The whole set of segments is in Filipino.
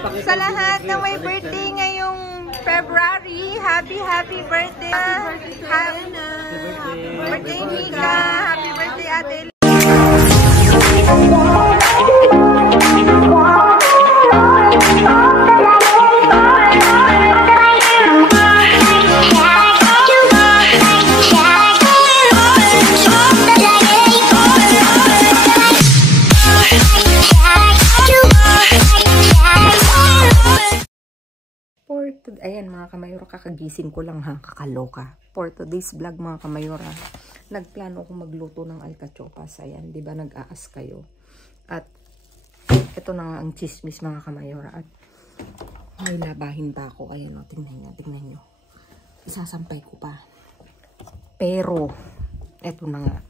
Sa lahat na may birthday ngayong February, happy birthday! Happy birthday, Mika! Happy birthday, Ate Elena! Ayan mga kamayora, kakagising ko lang ha, kakaloka. For today's vlog mga kamayora, nagplano akong magluto ng alcachopas. Ayan, di ba nag-aas kayo? At ito na nga ang chismis mga kamayora. At may labahin pa ako. Ayan o, tingnan nyo. Isasampay ko pa. Pero, eto na nga.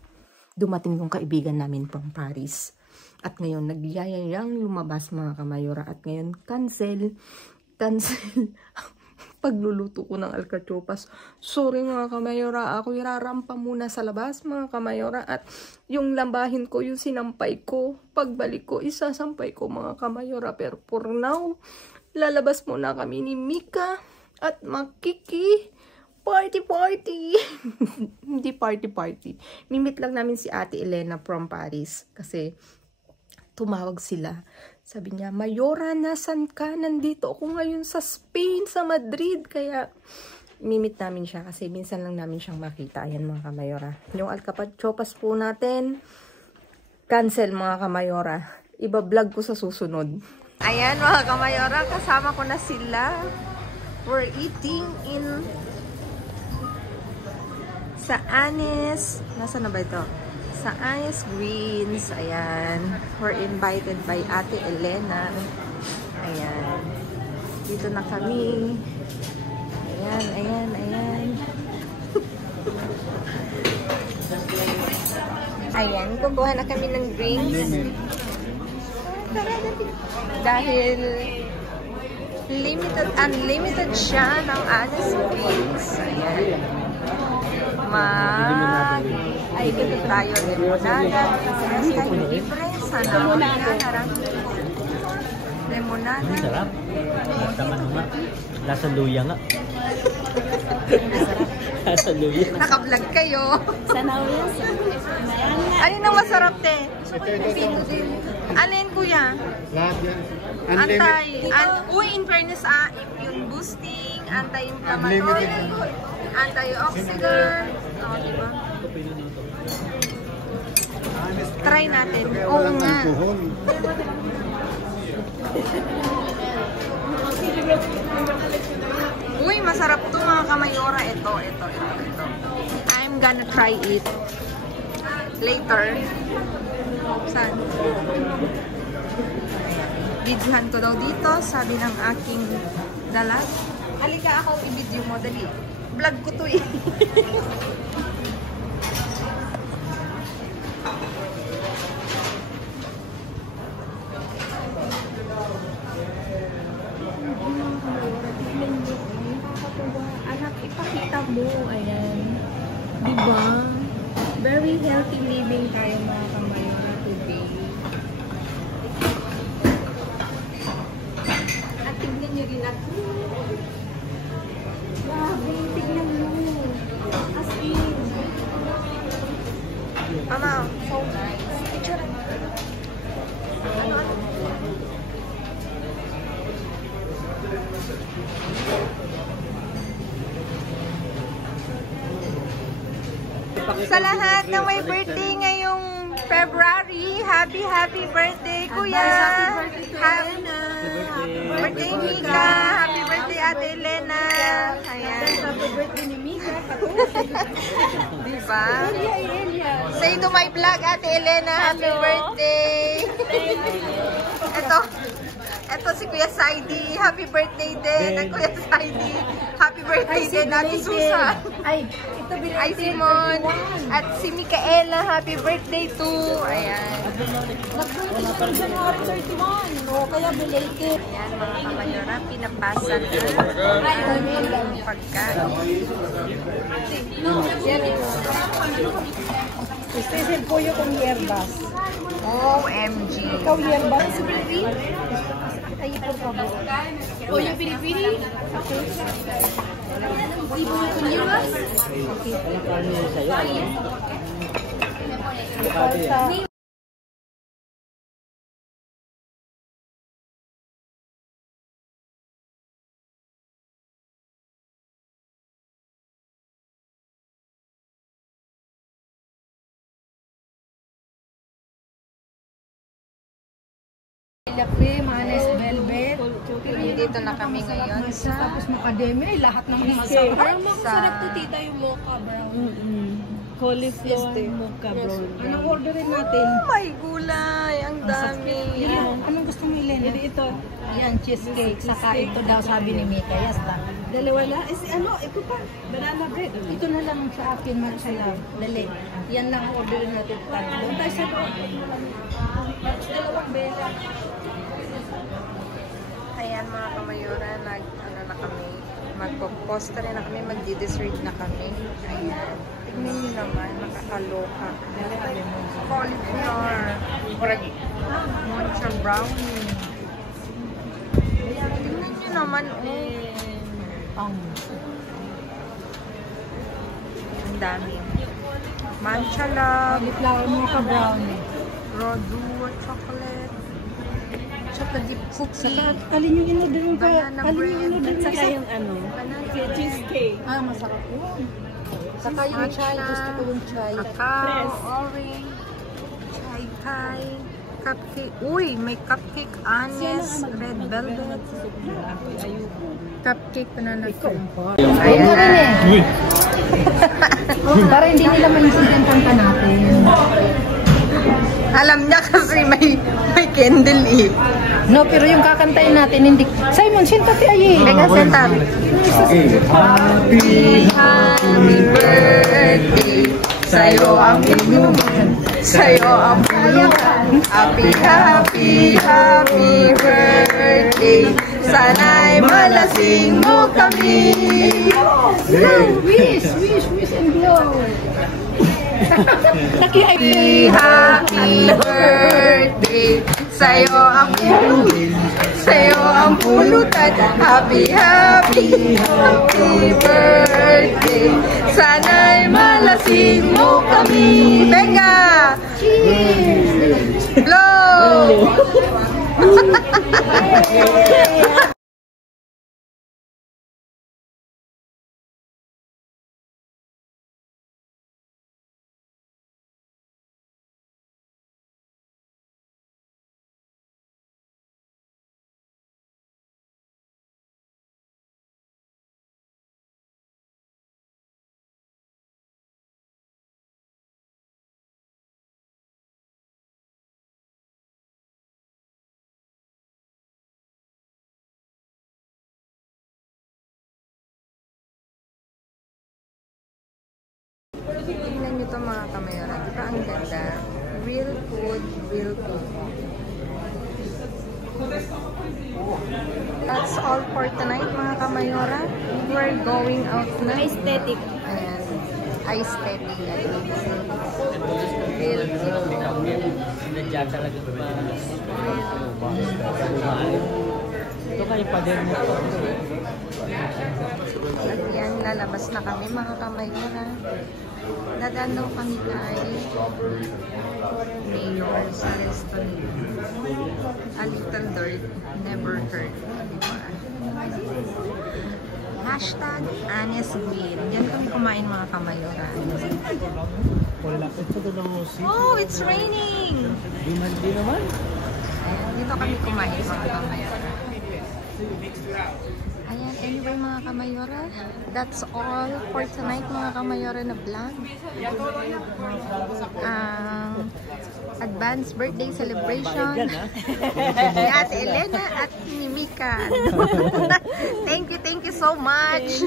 Dumating yung kaibigan namin from Paris. At ngayon, nagyayayang lumabas mga kamayora. At ngayon, cancel pagluluto ko ng alcachopas. Sorry mga kamayora, ako irarampa muna sa labas mga kamayora. At yung lambahin ko, yung sinampay ko, pagbalik ko, isasampay ko mga kamayora. Pero for now, lalabas muna kami ni Mika at Makiki. Party! Hindi party. Mimit lang namin si Ate Elena from Paris. Kasi tumawag sila. Sabi niya, Mayora, nasan ka? Nandito ako ngayon sa Spain, sa Madrid. Kaya, mimit namin siya kasi minsan lang namin siyang makita. Ayan mga kamayora. Yung alcachopas po natin, cancel mga kamayora. Iba-vlog ko sa susunod. Ayan mga kamayora, kasama ko na sila. We're eating in sa Anis. Nasaan na ba ito? Sa Anis Greens. Ayan. We're invited by Ate Elena. Ayan. Dito na kami. Ayan. Ayan. Kukuha na kami ng drinks. Dahil unlimited siya ng Anis Greens. Ayan. Ay, dito tayo limonada. Libre. Sana limonada. Sarap. Tama. Lasa luya nga. Lasa luya. Naka-vlog kayo. Sana ulit. Alin ang masarap, te? Alin, kuya? Lahat yan. In fairness, yung boosting, anti-inflammatory, antioxidant. Diba? Try natin. Oo nga. Uy, masarap to mga kamayora. Ito. I'm gonna try it later. Saan? Videohan ko daw dito. Sabi ng aking dalag. Halika ako, i-video mo. Dali. Vlog ko to eh. Anak, ipakita mo. Ayan. Diba? Very healthy living tayo mga kamayora today. At tignan nyo rin ako. Grabe, tignan mo. As in. Mama, so nice. Picture. Ano? Sa lahat na may birthday ngayong February, happy birthday, Kuya! Happy birthday, Mika! Happy birthday, Ate Elena! Ayan. Happy birthday ni Mika. Diba? Say to my vlog, Ate Elena, happy birthday! Ito si Kuya Saidi. Happy birthday din. Kuya Saidi. Happy birthday din. Ate Susan. Ay, ito belated. Ay, Simon. At si Micaela. Happy birthday too. Ayan. Nag-birthday sa January 31. O, kaya belated. Ayan, mga kamayora. Pinapasa na ang pagkain. Special po yung yerbas. OMG. Ikaw yerbas. Ahí, por favor. Oye, piripiri. ¿Y con llevas? Cream, Honest Velvet. Dito na kami ngayon sa Tapos macadamia, lahat ng mga Parang masarap to tita yung mocha brown. Cauliflower mocha brown. Anong orderin natin? Oh my gulay! Ang dami! Anong gusto mo, Elena? Ito. Yan, cheesecake. Saka ito daw sabi ni Mika. Yes, dalawa lang. Ito pa. Banana bread. Ito na lang sa akin, matcha lang. Dali. Yan lang ang orderin natin. Doon tayo sa loob. Dalawang bela. Ayan mga kamayura, na kami. Magpo-poster na kami, magdi-dessert na kami. Ayan. Tignan nyo naman, nakakaloka. Cauliflower. Matcha brownie. Ayan, tignan nyo naman, ang dami. Matcha love. Cauliflower mocha brownie. Rodu, chocolate. Chocolate dip cookie. Alin yung in-order mo pa? Banana Alin yung bread. in-order mo Saka yung ano, cheesecake. Masarap yun. Saka yung chai. Gusto ko yung chai. Cacao, orange, chai kai, cupcake. Uy, may cupcake, anis, red velvet. Cupcake, banana cream. Ayun na rin eh. Para hindi nila maintindihan kanta natin. Alam niya kasi may candle eh. No, pero yung kakantayin natin, hindi. Simon, sintabi ay eh. Teka, sentabi. Happy birthday. Sa'yo ang pinuman. Sa'yo ang pulutan. Happy birthday. Sana'y malasing mo kami. Wish and blow. Happy birthday. Sa'yo ang pulutan. Sa'yo ang pulutan. Happy birthday. Sana'y malasing mo kami. Venga! Cheers! Blow! Tingnan nyo ito mga kamayora. Diba ang ganda? Real food, real people. That's all for tonight mga kamayora. We're going out na. Aesthetic. Ayan. Aesthetic. Real people. Sinadya talaga pa. Ito kayo pa din mo. At yan, lalabas na kami mga kamayora. Dadaan daw kami kay Mayor sa restaurant. A little dirt, never hurt. Diba? Hashtag Honest Win. Yan kami kumain mga kamayora. Oh, it's raining! Di naman. Ayan, dito kami kumain mga kamayora. Ayan, anyway mga kamayora, that's all for tonight mga kamayora na vlog. Advanced birthday celebration ni Ate Elena at ni Mika. Thank you so much.